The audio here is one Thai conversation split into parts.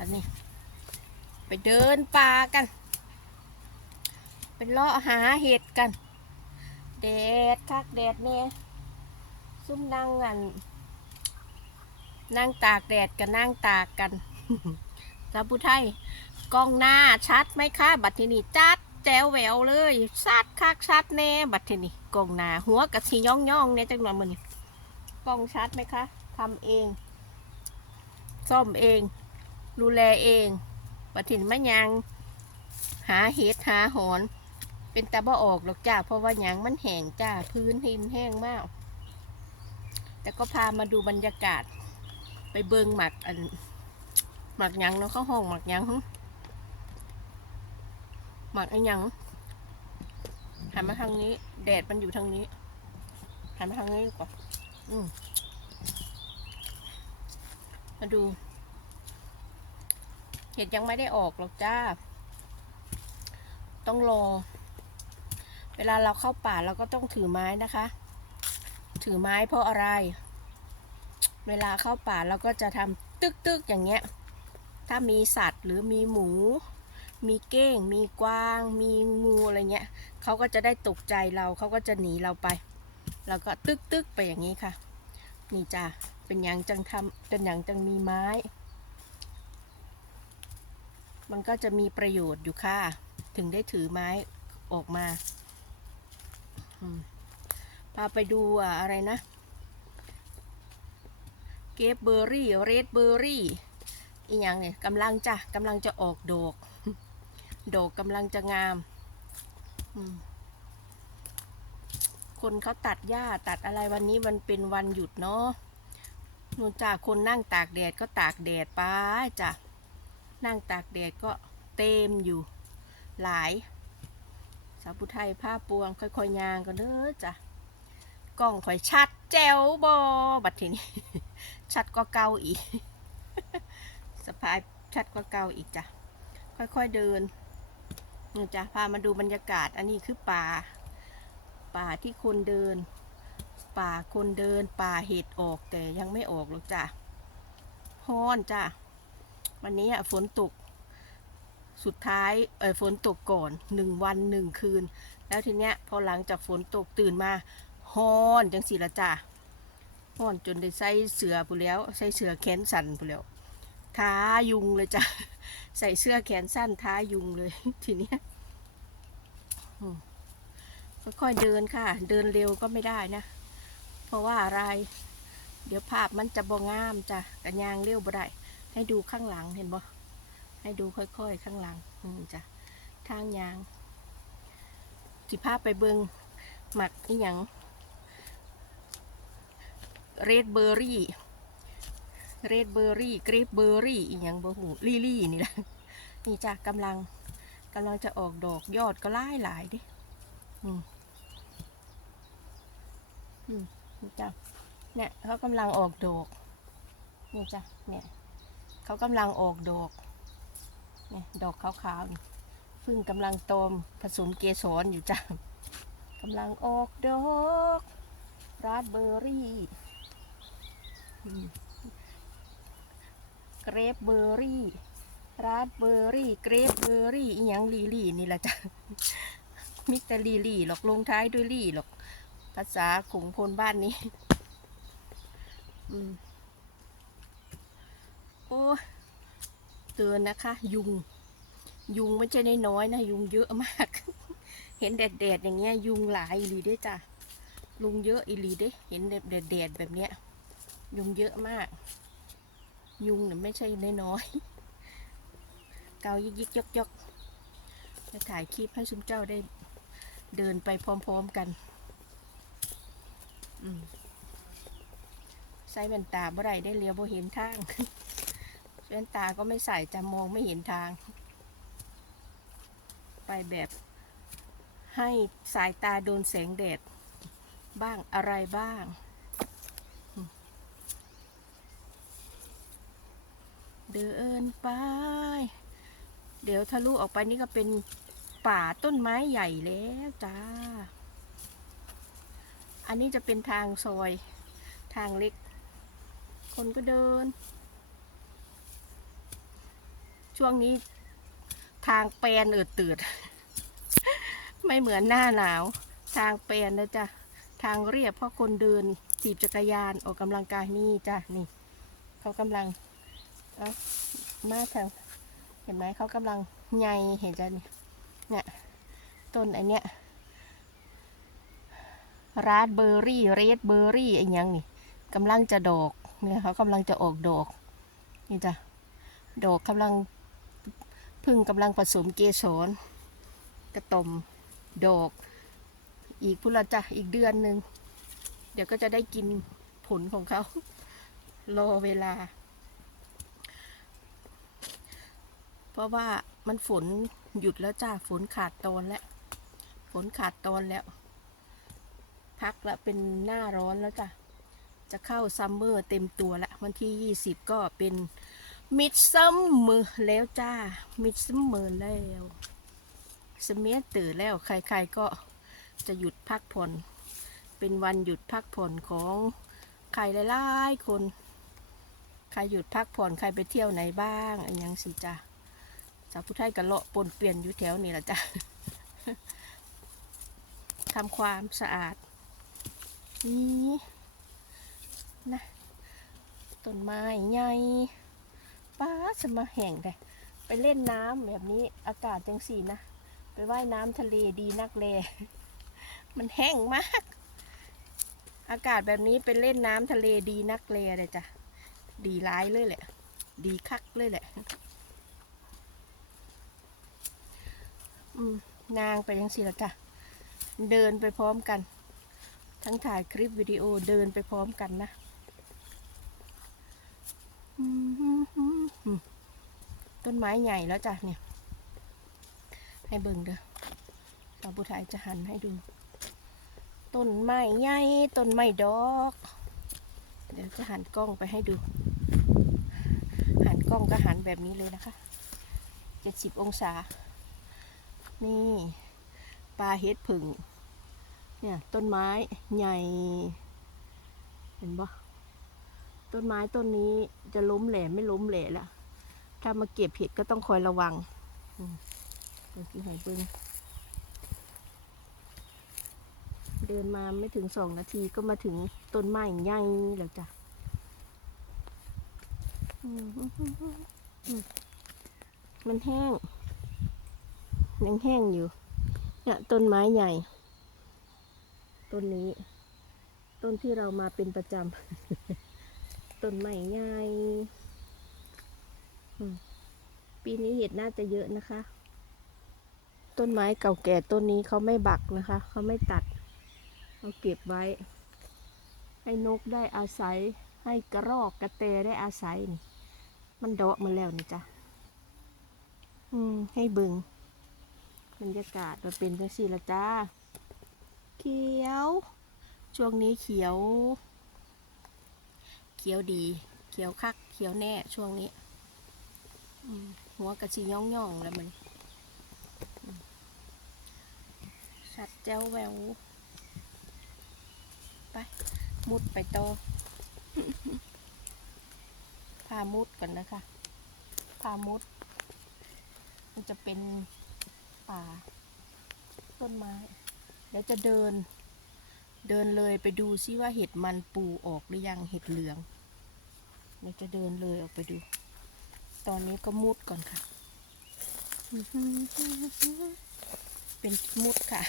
บัดนี้ ไปเดินป่ากันไปเลาะหาเห็ดกันแดดคักแดดเนี่ยซุ่มนั่งกันนั่งตากแดดกันนั่งตากกันสาวผู้ไทยกล้องหน้าชัดไหมคะบัดทีนี้จัดแจวแววเลยชัดคักชัดแน่บัดทีนี้กล้องหน้าหัวกะสีย่องย่องเนี่ยจังหวะมือนี่กล้องชัดไหมคะทำเอง ซ่อมเอง ดูแลเองบัดทีนี้มะยังหาเห็ดหาหอน เป็นตาบ่ออกหรอกจ้า เพราะว่าหยังมันแห้งจ้า พื้นหินแห้งมาก แต่ก็พามาดูบรรยากาศ ไปเบิงหมักอันหมักหยังเนาะเข้าห้องหมักหยังหมักไอ้หยังหันมาทางนี้ แดดมันอยู่ทางนี้หันมาทางนี้ดีกว่าอืมมาดู ห็ดยังไม่ได้ออกหรอกจ้า ต้องรอ เวลาเราเข้าป่าเราก็ต้องถือไม้นะคะ ถือไม้เพราะอะไร เวลาเข้าป่าเราก็จะทำตึกตึกๆอย่างเงี้ย ถ้ามีสัตว์หรือมีหมู มีเก้ง มีกวาง มีงูอะไรเงี้ยเขาก็จะได้ตกใจเราเขาก็จะหนีเราไปเราก็ตึกตึกๆไปอย่างนี้ค่ะ นี่จ้ะเป็นอย่างจังทำเป็นอย่างจังมีไม้ มันก็จะมีประโยชน์อยู่ค่ะ ถึงได้ถือไม้ออกมาพาไปดูอะอะไรนะ เกฟเบอร์รี่เรดเบอร์รี่อีกอย่างเนี่ยกำลังจะกำลังจะออกดอก ดอกกำลังจะงามมคนเขาตัดหญ้าตัดอะไรวันนี้มันเป็นวันหยุดเนาะนู่นจ้าคนนั่งตากแดดก็ตากแดดไปจ้ะ นั่งตากแดดก็เต็มอยู่หลาย สาวผู้ไทยผ้าปวง ค่อยๆยางก็เด้อจ้ะกล้องค่อยชัดแจ๋วบอบัดทีนี้ ชัดก็เก่าอีกสภายชัดก็เก่าอีกจ้ะค่อยๆเดินนี่จ้ะพามาดูบรรยากาศ อันนี้คือป่า ป่าที่คนเดิน ป่าคนเดิน ป่าเห็ดออกแต่ยังไม่ออกหรอกจ้ะฮ้อนจ้ะ วันนี้อะฝนตก สุดท้ายเออฝนตกก่อนหนึ่งวันหนึ่งคืน แล้วทีเนี้ยพอหลังจากฝนตกตื่นมาฮ้อนจังสีละจ้ะฮ้อนจนได้ใส่เสือผู้แล้ว ใส่เสือแขนสั้นผู้แล้วท้ายุงเลยจ้ะใส่เสื้อแขนสั้นท้ายุงเลยทีเนี้ยค่อยๆเดินค่ะ เดินเร็วก็ไม่ได้นะ เพราะว่าอะไร เดี๋ยวภาพมันจะบ่งามจ้ะกันยางเร็วบ่ได้ ให้ดูข้างหลังเห็นบ่ให้ดูค่อยๆ ข้างหลัง อืมจ้ะทางยางสิภาพไปเบิงหมักอีหยังเรดเบอร์รี่เรดเบอร์รี่กรีบเบอร์รี่อีหยังบ่หูลี่ลี่นี่แหละนี่จ้ะกำลังกำลังจะออกดอกยอดก็หลายหลายดิอืมอืมนี่จ้ะเนี่ยเขากำลังออกดอกนี่จ้ะเนี่ย เขากำลังออกดอกนี่ดอกขาวๆพึ่งกำลังโตมผสมเกสรอยู่จ้ะกำลังออกดอกราสเบอร์รี่เกรปเบอร์รี่ราสเบอร์รี่เกรปเบอร์รี่อีหยังลีลี่นี่แหละจ้ะมิตรลีลี่หรอกลงท้ายด้วยลี่หรอก ภาษาขุงพลบ้านนี้ อืม โอ้เตือนนะคะ ยุง ยุงไม่ใช่น้อยนะ ยุงเยอะมาก เห็นแดดๆอย่างเงี้ย ยุงหลายอีหลีเด้จ้ะลุงเยอะอีหลีเด้ เห็นแดดๆแบบเนี้ย ยุงเยอะมาก ยุงเนี่ยไม่ใช่น้อยๆเกายิกยิกยกยกจะถ่ายคลิปให้ชุมเจ้าได้เดินไปพร้อมๆกัน อืมใส่แว่นตาบ่ได้ได้เลี้ยวบ่เห็นทาง แว่นตาก็ไม่ใส่จะมองไม่เห็นทาง ไปแบบให้สายตาโดนแสงแดดบ้างอะไรบ้าง เดินไป เดี๋ยวทะลุออกไปนี่ก็เป็นป่าต้นไม้ใหญ่แล้วจ้า อันนี้จะเป็นทางซอยทางเล็ก คนก็เดิน ช่วงนี้ทางแปลนเอืดตืด ไม่เหมือนหน้าหนาว ทางแปลนนะจ๊ะ ทางเรียบเพราะคนเดินถีบจักรยานออกกำลังกายนี่จ้ะนี่ เขากำลังเอามาทางเห็นไหมเขากำลังไงเห็นจ้ะนี่เนี่ยต้นอันเนี้ยราสเบอร์รี่เรดเบอร์รี่ไอ้ยังนี่กำลังจะดอกเนี่ยเขากำลังจะออกดอกนี่จ้ะดอกกำลัง พึ่งกำลังผสมเกสรกระตมดอก อีกพุละจ้ะอีกเดือนหนึ่งเดี๋ยวก็จะได้กินผลของเขารอเวลา เพราะว่ามันฝนหยุดแล้วจ้าฝนขาดตอนแล้ว ฝนขาดตอนแล้ว พักละเป็นหน้าร้อนแล้วจ้ะจะเข้าซัมเมอร์เต็มตัวละวันที่ 20 ก็เป็น มิดซัมเมอแล้วจ้า มิดซัมเมอแล้วสมียตื่นแล้วใครๆก็จะหยุดพักผ่อน เป็นวันหยุดพักผ่อนของใครหลายๆคน ใครหยุดพักผ่อนใครไปเที่ยวไหนบ้างอันยังสิจ้ะสาวผู้ไทยกะเลาะปนเปลี่ยนอยู่แถวนี้ละจ้ะทำความสะอาด นี่นะต้นไม้ใหญ่ ป้าสมาแห่งเลยไปเล่นน้ำแบบนี้อากาศจังสีนะ ไปว่ายน้ำทะเลดีนักแลมันแห้งมาก อากาศแบบนี้ไปเล่นน้ำทะเลดีนักแลเลยจ้ะดีร้ายเลยแหละ ดีคักเลยแหละ อืมนางไปยังสิแล้วจ้ะ เดินไปพร้อมกัน ทั้งถ่ายคลิปวิดีโอเดินไปพร้อมกันนะ ต้นไม้ใหญ่แล้วจ้ะเนี่ย ให้เบิ่งเด้อตาบุไทยจะหันให้ดู ต้นไม้ใหญ่ ต้นไม้ดอก เดี๋ยวจะหันกล้องไปให้ดู หันกล้องก็หันแบบนี้เลยนะคะเจ็ดสิบองศา นี่ปลาเฮ็ดผึ่งเนี่ยต้นไม้ใหญ่ เห็นปะ ต้นไม้ต้นนี้จะล้มแหล่ไม่ล้มแหล่ละถ้ามาเก็บเห็ดก็ต้องคอยระวังอืมเดี๋ยวกินหอยเบิ้งเดินมาไม่ถึงสองนาทีก็มาถึงต้นไม้ใหญ่แล้วจ้ะอืมอืมมันแห้งยังแห้งอยู่เนี่ยต้นไม้ใหญ่ ต้นนี้ ต้นที่เรามาเป็นประจำ ต้นไม้ใหญ่ปีนี้เห็ดน่าจะเยอะนะคะ ต้นไม้เก่าแก่ต้นนี้เขาไม่บักนะคะ เขาไม่ตัดเขาเก็บไว้ ให้นกได้อาศัย ให้กระรอกกระเตได้อาศัยนี่มันดาะมาแล้วนี่จ้ะอืม ให้เบิงบรรยากาศมันเป็นจังสี่ละจ้า เขียว ช่วงนี้เขียว ขียวดี เขียวคัก เขียวแน่ช่วงนี้หัวกระชีย่องย่องแล้วมันอืมสัตว์แจ้วแววไป มุดไปโตพามุดก่อนนะคะพามุด มันจะเป็นป่า ต้นไม้ เดี๋ยวจะเดิน เดินเลยไปดูซิว่าเห็ดมันปูออกหรือยังเห็ดเหลือง เดี๋ยวจะเดินเลยออกไปดู ตอนนี้ก็มุดก่อนค่ะ เป็นมุดค่ะ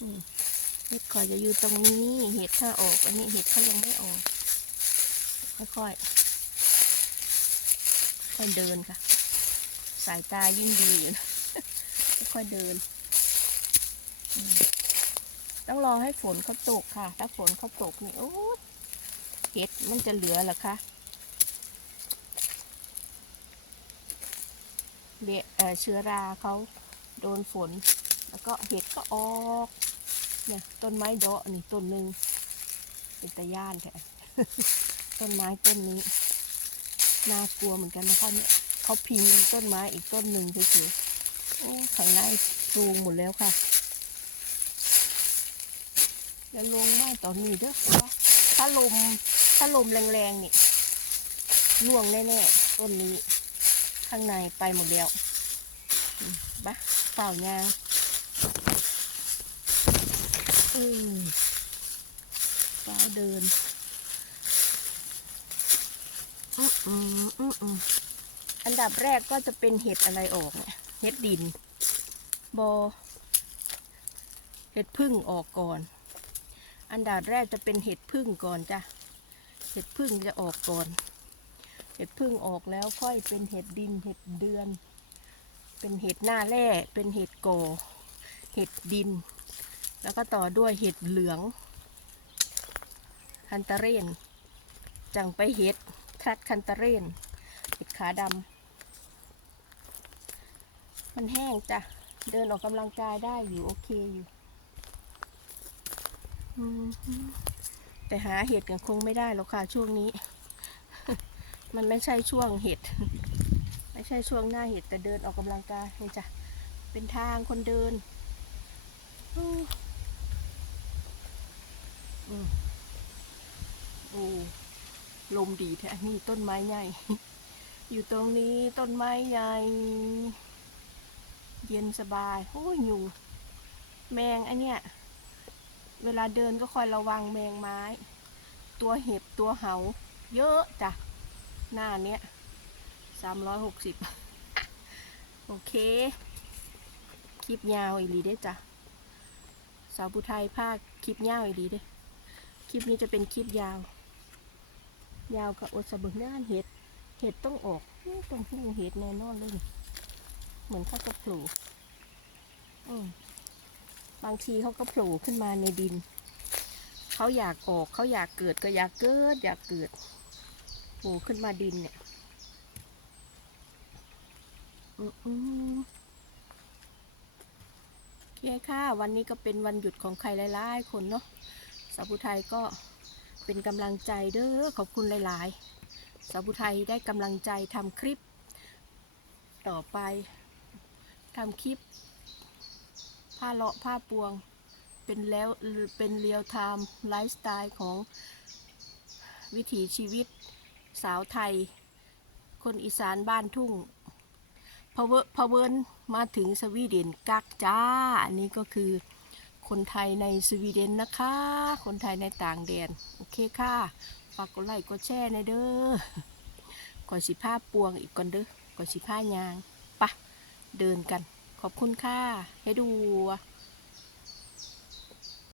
อืมเห็ดคอยจะอยู่ตรงนี้ เห็ดถ้าออก อันนี้เห็ดเขายังไม่ออก ค่อยๆ ค่อยเดินค่ะ สายตายิ่งดีอยู่นะ ค่อยเดิน ต้องรอให้ฝนเขาตกค่ะ ถ้าฝนเขาตกนี่โอ้ เห็ดมันจะเหลือหรอคะเดเอ่อเชื้อราเขาโดนฝน แล้วก็เห็ดก็ออกเนี่ยต้นไม้เดาะนี่ต้นหนึ่งเป็นตะย่านแท้ต้นไม้ต้นนี้น่ากลัวเหมือนกันนะคะเนี่ยเขาพิงต้นไม้อีกต้นหนึ่งเฉยๆโอ้ข้างในสูงหมดแล้วค่ะแล้วลงมาตอนนี้เด้อถ้าลม ถ้าลมแรงๆนี่ร่วงแน่ๆต้นนี้ ข้างในไปหมดแล้วบะเปล่ายางอืมเปล่าเดินอืมอืมอืมอืมอันดับแรกก็จะเป็นเห็ดอะไรออกเนี่ยเห็ดดินบอเห็ดพึ่งออกก่อน อันดับแรกจะเป็นเห็ดพึ่งก่อนจ้ะ เห็ดพึ่งจะออกก่อน เห็ดพึ่งออกแล้วค่อยเป็นเห็ดดินเห็ดเดือน เป็นเห็ดหน้าแร่เป็นเห็ดโกอเห็ดดิน แล้วก็ต่อด้วยเห็ดเหลือง คันตาเรน จังไปเห็ดทัดคันตาเรน เห็ดขาดำ มันแห้งจ้ะ เดินออกกำลังกายได้อยู่โอเคอยู่ อืม แต่หาเห็ดกันคงไม่ได้หรอกค่ะช่วงนี้ มันไม่ใช่ช่วงเห็ด ไม่ใช่ช่วงหน้าเห็ดแต่เดินออกกำลังกายนี่จ้ะเป็นทางคนเดินอืมอืมโอ้ลมดีแท้นี่ต้นไม้ใหญ่ อยู่ตรงนี้ต้นไม้ใหญ่ เย็นสบายโอ้ยอยู่แมงไอเนี้ย เวลาเดินก็คอยระวังแมงไม้ ตัวเห็บตัวเหา เยอะจ้ะ หน้าเนี้ยสามร้อยหกสิบโอเค คลิปยาวอีหลีได้จ้ะ สาวผู้ไทยภาคคลิปยาวอีหลีเด้ คลิปนี้จะเป็นคลิปยาว ยาวกับอดสะบึงด้านเห็ด เห็ดต้องออกอื้อต้องเห็ดแน่นอนเลย เหมือนเขากระโผล่อืม บางทีเขาก็โผล่ขึ้นมาในดิน เขาอยากออกเขาอยากเกิดก็อยากเกิด อยากเกิดโผล่ขึ้นมาดินเนี่ยอืมอืมโอเคค่ะ วันนี้ก็เป็นวันหยุดของใครหลายๆ คนเนาะสาวผู้ไทยก็เป็นกำลังใจเด้อขอบคุณหลายๆสาวผู้ไทยได้กำลังใจทำคลิป ต่อไปทำคลิป ผ้าเลาะผ้าปวง เป็นแล้วเป็นเรียลไทม์ไลฟ์สไตล์ของวิถีชีวิตสาวไทย คนอีสานบ้านทุ่งพอเวพเวิร์นมาถึงสวีเดนกักจ้า อันนี้ก็คือคนไทยในสวีเดนนะคะ คนไทยในต่างแดน โอเคค่ะ ฝากกดไลค์กดแชร์ในเด้อก่อนสิผ้าปวงอีกก่อนเด้อก่อนสิผ้ายางปะเดินกัน ขอบคุณค่ะให้ดู